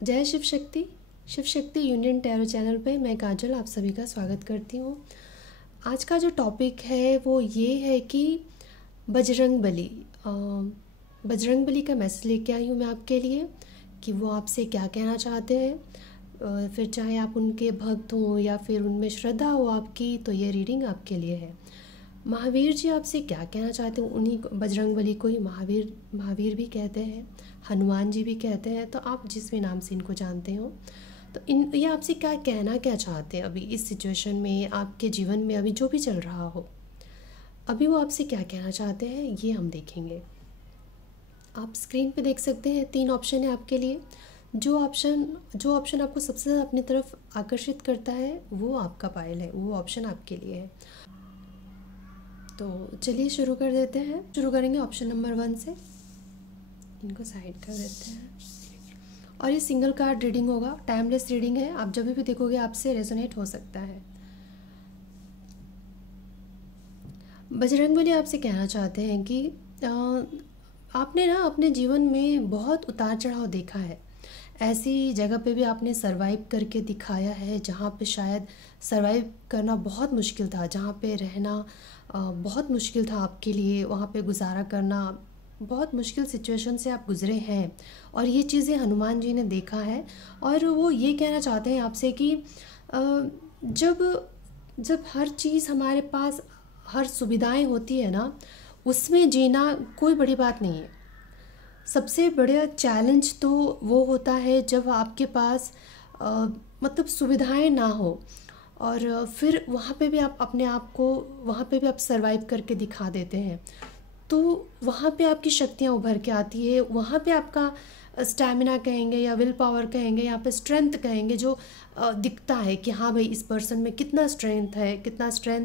जय Shiv Shakti union tarot channel पे मैं काजल आप सभी का स्वागत करती हूँ। आज का जो टॉपिक है वो ये है कि बजरंग बली बजरंग बली का मैसेज लेके आई हूँ मैं आपके लिए कि वो आपसे क्या कहना चाहते हैं। फिर चाहे आप उनके भक्त हों या फिर उनमें श्रद्धा हो आपकी, तो ये रीडिंग आपके लिए है। महावीर जी आपसे क्या कहना चाहते हैं, उन्हीं बजरंग बली को ही महावीर भी कहते हैं, हनुमान जी भी कहते हैं, तो आप जिस भी नाम से इनको जानते हो, तो ये आपसे क्या चाहते हैं अभी इस सिचुएशन में, आपके जीवन में अभी जो भी चल रहा हो, अभी वो आपसे क्या कहना चाहते हैं ये हम देखेंगे। आप स्क्रीन पे देख सकते हैं 3 ऑप्शन है आपके लिए। जो ऑप्शन आपको सबसे ज़्यादा अपनी तरफ आकर्षित करता है वो आपका पायल है, वो ऑप्शन आपके लिए है। तो चलिए शुरू कर देते हैं। शुरू करेंगे ऑप्शन नंबर 1 से। इनको साइड कर देते हैं। और ये सिंगल कार्ड रीडिंग होगा, टाइमलेस रीडिंग है, आप जब भी देखोगे आपसे रेजोनेट हो सकता है। बजरंग बली आपसे कहना चाहते हैं कि आपने ना अपने जीवन में बहुत उतार चढ़ाव देखा है। ऐसी जगह पे भी आपने सरवाइव करके दिखाया है जहाँ पे शायद सरवाइव करना बहुत मुश्किल था, जहाँ पे रहना बहुत मुश्किल था आपके लिए, वहाँ पे गुजारा करना बहुत मुश्किल सिचुएशन से आप गुज़रे हैं। और ये चीज़ें हनुमान जी ने देखा है और वो ये कहना चाहते हैं आपसे कि जब जब हर चीज़ हमारे पास, हर सुविधाएं होती है ना, उसमें जीना कोई बड़ी बात नहीं है। सबसे बड़ा चैलेंज तो वो होता है जब आपके पास मतलब सुविधाएं ना हो और फिर वहाँ पे भी आप अपने आप को, वहाँ पे भी आप सरवाइव करके दिखा देते हैं, तो वहाँ पे आपकी शक्तियाँ उभर के आती है। वहाँ पे आपका स्टैमिना कहेंगे या विल पावर कहेंगे, यहाँ पे स्ट्रेंथ कहेंगे, जो दिखता है कि हाँ भाई इस पर्सन में कितना स्ट्रेंथ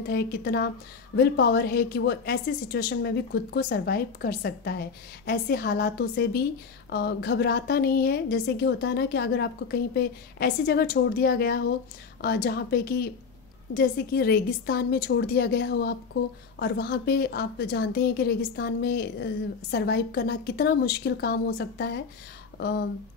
है, कितना विल पावर है कि वो ऐसे सिचुएशन में भी खुद को सरवाइव कर सकता है, ऐसे हालातों से भी घबराता नहीं है। जैसे कि होता है ना कि अगर आपको कहीं पे ऐसी जगह छोड़ दिया गया हो जहाँ पे कि जैसे कि रेगिस्तान में छोड़ दिया गया हो आपको, और वहाँ पे आप जानते हैं कि रेगिस्तान में सरवाइव करना कितना मुश्किल काम हो सकता है।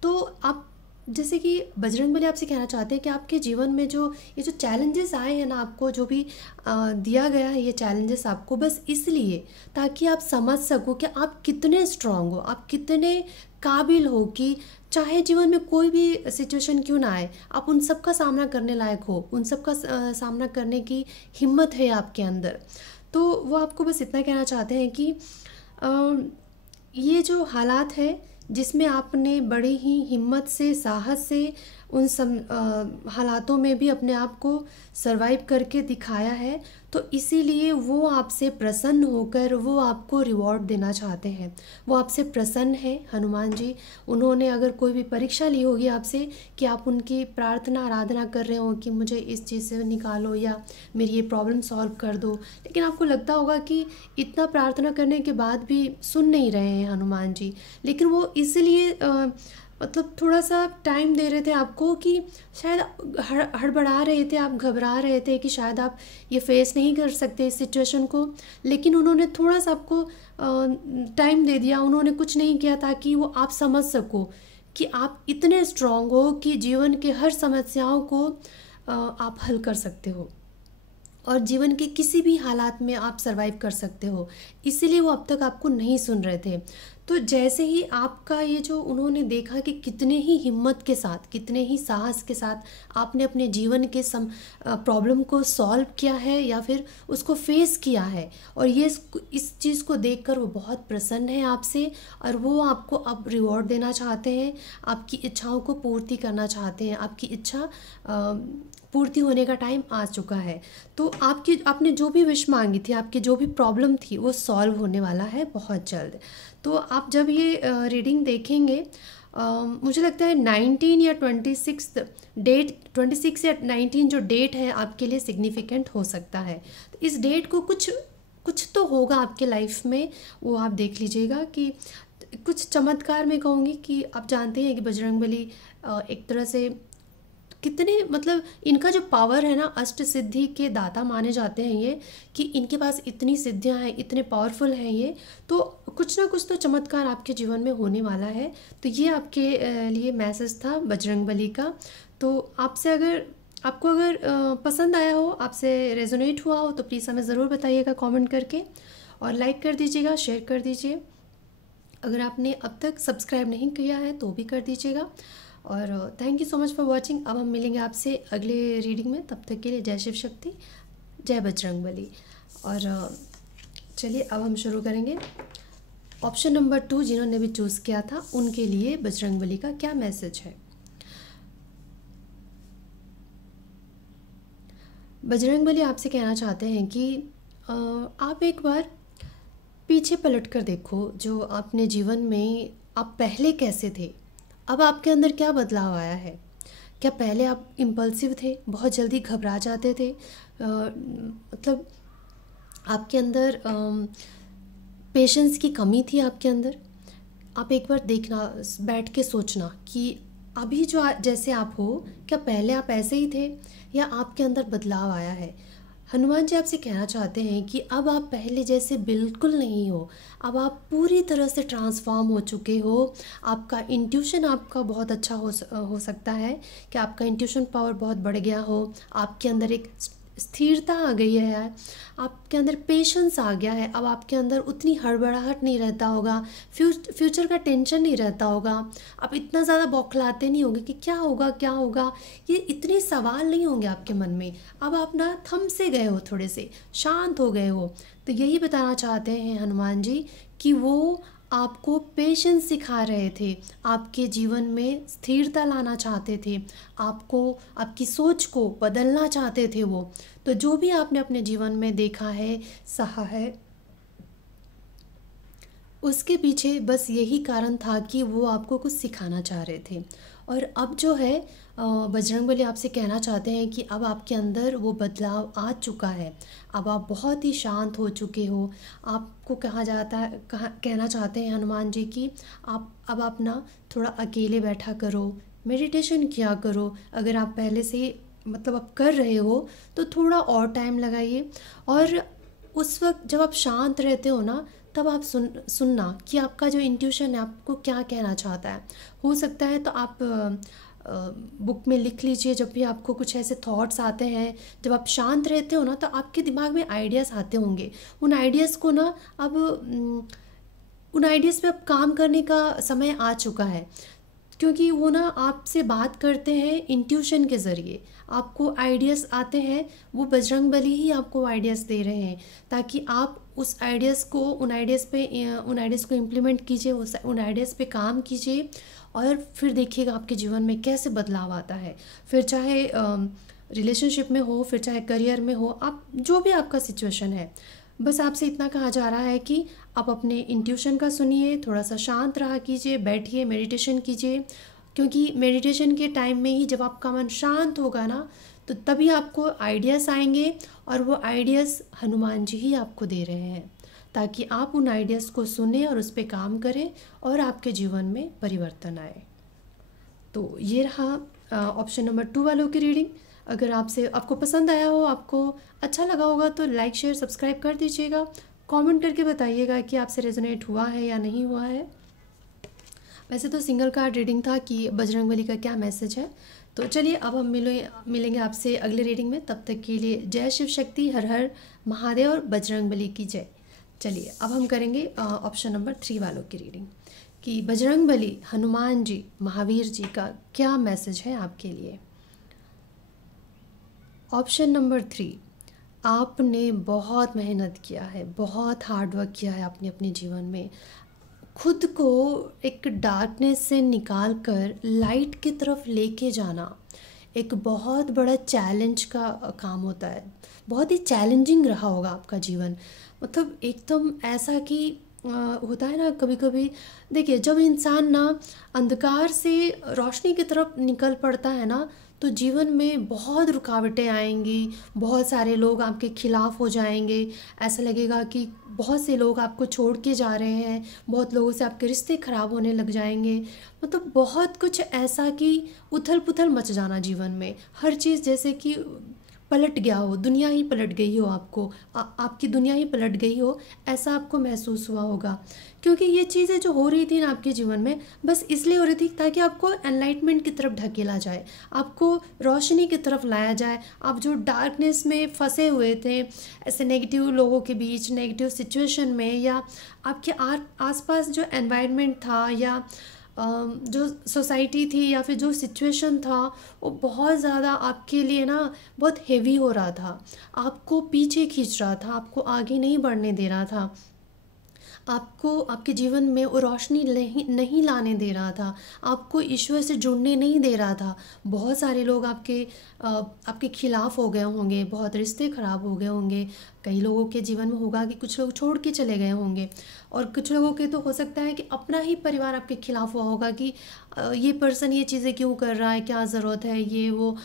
तो आप, जैसे कि बजरंग बली आपसे कहना चाहते हैं कि आपके जीवन में जो ये जो चैलेंजेस आए हैं ना, आपको जो भी दिया गया है ये चैलेंजेस आपको बस इसलिए ताकि आप समझ सको कि आप कितने स्ट्रांग हो, आप कितने काबिल हो कि चाहे जीवन में कोई भी सिचुएशन क्यों ना आए, आप उन सब का सामना करने लायक हो, उन सब का सामना करने की हिम्मत है आपके अंदर। तो वो आपको बस इतना कहना चाहते हैं कि ये जो हालात है जिसमें आपने बड़ी ही हिम्मत से, साहस से उन सब हालातों में भी अपने आप को सरवाइव करके दिखाया है, तो इसीलिए वो आपसे प्रसन्न होकर वो आपको रिवॉर्ड देना चाहते हैं। वो आपसे प्रसन्न है हनुमान जी। उन्होंने अगर कोई भी परीक्षा ली होगी आपसे कि आप उनकी प्रार्थना आराधना कर रहे हो कि मुझे इस चीज़ से निकालो या मेरी ये प्रॉब्लम सॉल्व कर दो, लेकिन आपको लगता होगा कि इतना प्रार्थना करने के बाद भी सुन नहीं रहे हैं हनुमान जी, लेकिन वो इसलिए मतलब थोड़ा सा टाइम दे रहे थे आपको कि शायद हड़बड़ा रहे थे, आप घबरा रहे थे कि शायद आप ये फेस नहीं कर सकते इस सिचुएशन को, लेकिन उन्होंने थोड़ा सा आपको टाइम दे दिया। उन्होंने कुछ नहीं किया ताकि वो आप समझ सको कि आप इतने स्ट्रांग हो कि जीवन के हर समस्याओं को आप हल कर सकते हो और जीवन के किसी भी हालात में आप सरवाइव कर सकते हो। इसीलिए वो अब तक आपको नहीं सुन रहे थे। तो जैसे ही आपका ये जो उन्होंने देखा कि कितने ही हिम्मत के साथ, कितने ही साहस के साथ आपने अपने जीवन के प्रॉब्लम को सॉल्व किया है या फिर उसको फेस किया है, और ये इस चीज़ को देखकर वो बहुत प्रसन्न है आपसे और वो आपको अब रिवॉर्ड देना चाहते हैं, आपकी इच्छाओं को पूर्ति करना चाहते हैं। आपकी इच्छा पूर्ति होने का टाइम आ चुका है। तो आपने जो भी विश मांगी थी, आपकी जो भी प्रॉब्लम थी, वो सॉल्व होने वाला है बहुत जल्द। तो आप जब ये रीडिंग देखेंगे, मुझे लगता है 19 या 26 या 19 जो डेट है आपके लिए सिग्निफिकेंट हो सकता है। तो इस डेट को कुछ तो होगा आपके लाइफ में, वो आप देख लीजिएगा कि कुछ चमत्कार मैं कहूँगी कि आप जानते हैं कि बजरंगबली एक तरह से कितने मतलब इनका जो पावर है ना, अष्ट सिद्धि के दाता माने जाते हैं ये, कि इनके पास इतनी सिद्धियां हैं, इतने पावरफुल हैं ये, तो कुछ ना कुछ तो चमत्कार आपके जीवन में होने वाला है। तो ये आपके लिए मैसेज था बजरंगबली का। तो आपसे अगर आपको अगर पसंद आया हो, आपसे रेजोनेट हुआ हो, तो प्लीज़ हमें ज़रूर बताइएगा कमेंट करके, और लाइक कर दीजिएगा, शेयर कर दीजिए। अगर आपने अब तक सब्सक्राइब नहीं किया है तो भी कर दीजिएगा। और thank you so much for watching. अब हम मिलेंगे आपसे अगले रीडिंग में, तब तक के लिए जय शिव शक्ति, जय बजरंगबली। और चलिए अब हम शुरू करेंगे। ऑप्शन नंबर 2 जिन्होंने भी चूज़ किया था, उनके लिए बजरंगबली का क्या मैसेज है। बजरंगबली आपसे कहना चाहते हैं कि आप एक बार पीछे पलट कर देखो, जो अपने जीवन में आप पहले कैसे थे, अब आपके अंदर क्या बदलाव आया है। क्या पहले आप इम्पल्सिव थे, बहुत जल्दी घबरा जाते थे, मतलब आपके अंदर पेशेंस की कमी थी आपके अंदर। आप एक बार देखना, बैठ के सोचना कि अभी जो जैसे आप हो, क्या पहले आप ऐसे ही थे या आपके अंदर बदलाव आया है। हनुमान जी आपसे कहना चाहते हैं कि अब आप पहले जैसे बिल्कुल नहीं हो, अब आप पूरी तरह से ट्रांसफॉर्म हो चुके हो। आपका इंट्यूशन आपका बहुत अच्छा हो सकता है कि आपका इंट्यूशन पावर बहुत बढ़ गया हो, आपके अंदर एक स्थिरता आ गई है, आपके अंदर पेशेंस आ गया है। अब आपके अंदर उतनी हड़बड़ाहट नहीं रहता होगा, फ्यूचर का टेंशन नहीं रहता होगा, आप इतना ज़्यादा बौखलाते नहीं होंगे कि क्या होगा क्या होगा, ये इतने सवाल नहीं होंगे आपके मन में। अब आप ना थम से गए हो, थोड़े से शांत हो गए हो। तो यही बताना चाहते हैं हनुमान जी कि वो आपको पेशेंस सिखा रहे थे, आपके जीवन में स्थिरता लाना चाहते थे, आपको आपकी सोच को बदलना चाहते थे वो। तो जो भी आपने अपने जीवन में देखा है, सहा है, उसके पीछे बस यही कारण था कि वो आपको कुछ सिखाना चाह रहे थे। और अब जो है बजरंगबली आपसे कहना चाहते हैं कि अब आपके अंदर वो बदलाव आ चुका है, अब आप बहुत ही शांत हो चुके हो। आपको कहा जाता है, कहना चाहते हैं हनुमान जी कि आप ना थोड़ा अकेले बैठा करो, मेडिटेशन किया करो। अगर आप पहले से मतलब आप कर रहे हो तो थोड़ा और टाइम लगाइए। और उस वक्त जब आप शांत रहते हो ना, तब आप सुनना कि आपका जो इंट्यूशन है आपको क्या कहना चाहता है। हो सकता है तो आप बुक में लिख लीजिए, जब भी आपको कुछ ऐसे थॉट्स आते हैं, जब आप शांत रहते हो ना, तो आपके दिमाग में आइडियाज़ आते होंगे। उन आइडियाज़ को ना अब उन आइडियाज़ पे अब काम करने का समय आ चुका है, क्योंकि वो ना आपसे बात करते हैं इंट्यूशन के ज़रिए। आपको आइडियाज़ आते हैं, वो बजरंगबली ही आपको आइडियाज़ दे रहे हैं, ताकि आप उन आइडियाज़ को इम्प्लीमेंट कीजिए, उन आइडियाज़ पे काम कीजिए, और फिर देखिएगा आपके जीवन में कैसे बदलाव आता है। फिर चाहे रिलेशनशिप में हो, फिर चाहे करियर में हो, आप जो भी आपका सिचुएशन है, बस आपसे इतना कहा जा रहा है कि आप अपने इंट्यूशन का सुनिए, थोड़ा सा शांत रहा कीजिए, बैठिए, मेडिटेशन कीजिए। क्योंकि मेडिटेशन के टाइम में ही जब आपका मन शांत होगा ना, तो तभी आपको आइडियाज़ आएंगे, और वो आइडियाज़ हनुमान जी ही आपको दे रहे हैं, ताकि आप उन आइडियाज़ को सुने और उस पर काम करें और आपके जीवन में परिवर्तन आए। तो ये रहा ऑप्शन नंबर 2 वालों की रीडिंग। अगर आपको पसंद आया हो, आपको अच्छा लगा होगा, तो लाइक शेयर सब्सक्राइब कर दीजिएगा। कमेंट करके बताइएगा कि आपसे रेजोनेट हुआ है या नहीं हुआ है। वैसे तो सिंगल कार्ड रीडिंग था कि बजरंगबली का क्या मैसेज है। तो चलिए अब हम मिलेंगे आपसे अगले रीडिंग में। तब तक के लिए जय शिव शक्ति, हर हर महादेव और बजरंगबली की जय। चलिए अब हम करेंगे ऑप्शन नंबर 3 वालों की रीडिंग कि बजरंगबली, हनुमान जी, महावीर जी का क्या मैसेज है आपके लिए। ऑप्शन नंबर 3, आपने बहुत मेहनत किया है, बहुत हार्ड वर्क किया है आपने अपने जीवन में। खुद को एक डार्कनेस से निकाल कर लाइट की तरफ लेके जाना एक बहुत बड़ा चैलेंज का काम होता है। बहुत ही चैलेंजिंग रहा होगा आपका जीवन, मतलब एकदम ऐसा कि होता है ना कभी कभी। देखिए, जब इंसान ना अंधकार से रोशनी की तरफ निकल पड़ता है ना, तो जीवन में बहुत रुकावटें आएंगी, बहुत सारे लोग आपके खिलाफ़ हो जाएंगे। ऐसा लगेगा कि बहुत से लोग आपको छोड़ के जा रहे हैं, बहुत लोगों से आपके रिश्ते ख़राब होने लग जाएंगे। मतलब बहुत कुछ ऐसा कि उथल पुथल मच जाना जीवन में, हर चीज़ जैसे कि पलट गया हो, दुनिया ही पलट गई हो, आपकी दुनिया ही पलट गई हो, ऐसा आपको महसूस हुआ होगा। क्योंकि ये चीज़ें जो हो रही थी ना आपके जीवन में, बस इसलिए हो रही थी ताकि आपको एनलाइटमेंट की तरफ ढकेला जाए, आपको रोशनी की तरफ लाया जाए। आप जो डार्कनेस में फंसे हुए थे, ऐसे नेगेटिव लोगों के बीच, नेगेटिव सिचुएशन में, या आपके आसपास जो एनवायरनमेंट था, या जो सोसाइटी थी, या फिर जो सिचुएशन था, वो बहुत ज़्यादा आपके लिए ना बहुत हेवी हो रहा था, आपको पीछे खींच रहा था, आपको आगे नहीं बढ़ने दे रहा था, आपको आपके जीवन में वो रोशनी नहीं लाने दे रहा था, आपको ईश्वर से जुड़ने नहीं दे रहा था। बहुत सारे लोग आपके खिलाफ़ हो गए होंगे, बहुत रिश्ते ख़राब हो गए होंगे। कई लोगों के जीवन में होगा कि कुछ लोग छोड़ के चले गए होंगे, और कुछ लोगों के तो हो सकता है कि अपना ही परिवार आपके खिलाफ़ हुआ होगा कि ये पर्सन ये चीज़ें क्यों कर रहा है, क्या ज़रूरत है, ये वो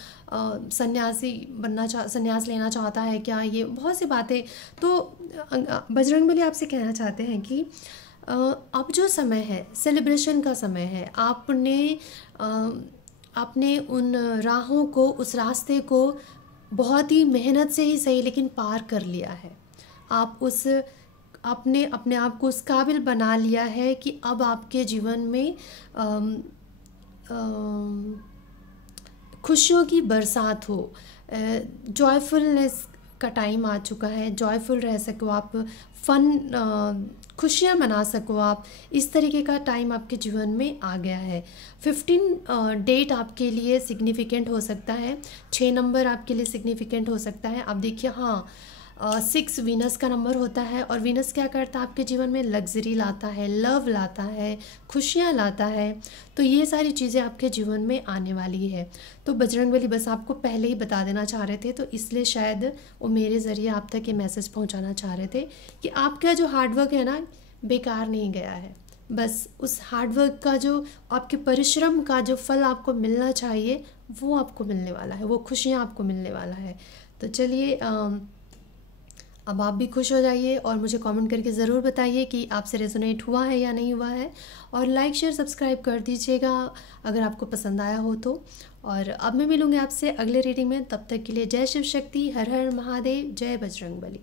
संन्यास लेना चाहता है क्या, ये बहुत सी बातें। तो बजरंगबली आपसे कहना चाहते हैं कि अब जो समय है, सेलिब्रेशन का समय है। आपने उन राहों को, उस रास्ते को बहुत ही मेहनत से ही सही लेकिन पार कर लिया है। आप उस आपने अपने आप को उस काबिल बना लिया है कि अब आपके जीवन में खुशियों की बरसात हो, जॉयफुलनेस का टाइम आ चुका है। जॉयफुल रह सको आप, फन खुशियाँ मना सको आप, इस तरीके का टाइम आपके जीवन में आ गया है। 15 डेट आपके लिए सिग्निफिकेंट हो सकता है, 6 नंबर आपके लिए सिग्निफिकेंट हो सकता है। आप देखिए, हाँ, 6 वीनस का नंबर होता है, और वीनस क्या करता है आपके जीवन में, लग्जरी लाता है, लव लाता है, खुशियाँ लाता है। तो ये सारी चीज़ें आपके जीवन में आने वाली है। तो बजरंगबली बस आपको पहले ही बता देना चाह रहे थे, तो इसलिए शायद वो मेरे ज़रिए आप तक ये मैसेज पहुंचाना चाह रहे थे कि आपका जो हार्डवर्क है ना, बेकार नहीं गया है। बस उस हार्डवर्क का, जो आपके परिश्रम का जो फल आपको मिलना चाहिए, वो आपको मिलने वाला है, वो खुशियाँ आपको मिलने वाला है। तो चलिए, अब आप भी खुश हो जाइए, और मुझे कमेंट करके ज़रूर बताइए कि आपसे रेजोनेट हुआ है या नहीं हुआ है। और लाइक शेयर सब्सक्राइब कर दीजिएगा अगर आपको पसंद आया हो तो। और अब मैं मिलूँगी आपसे अगले रीडिंग में, तब तक के लिए जय शिव शक्ति, हर हर महादेव, जय बजरंगबली।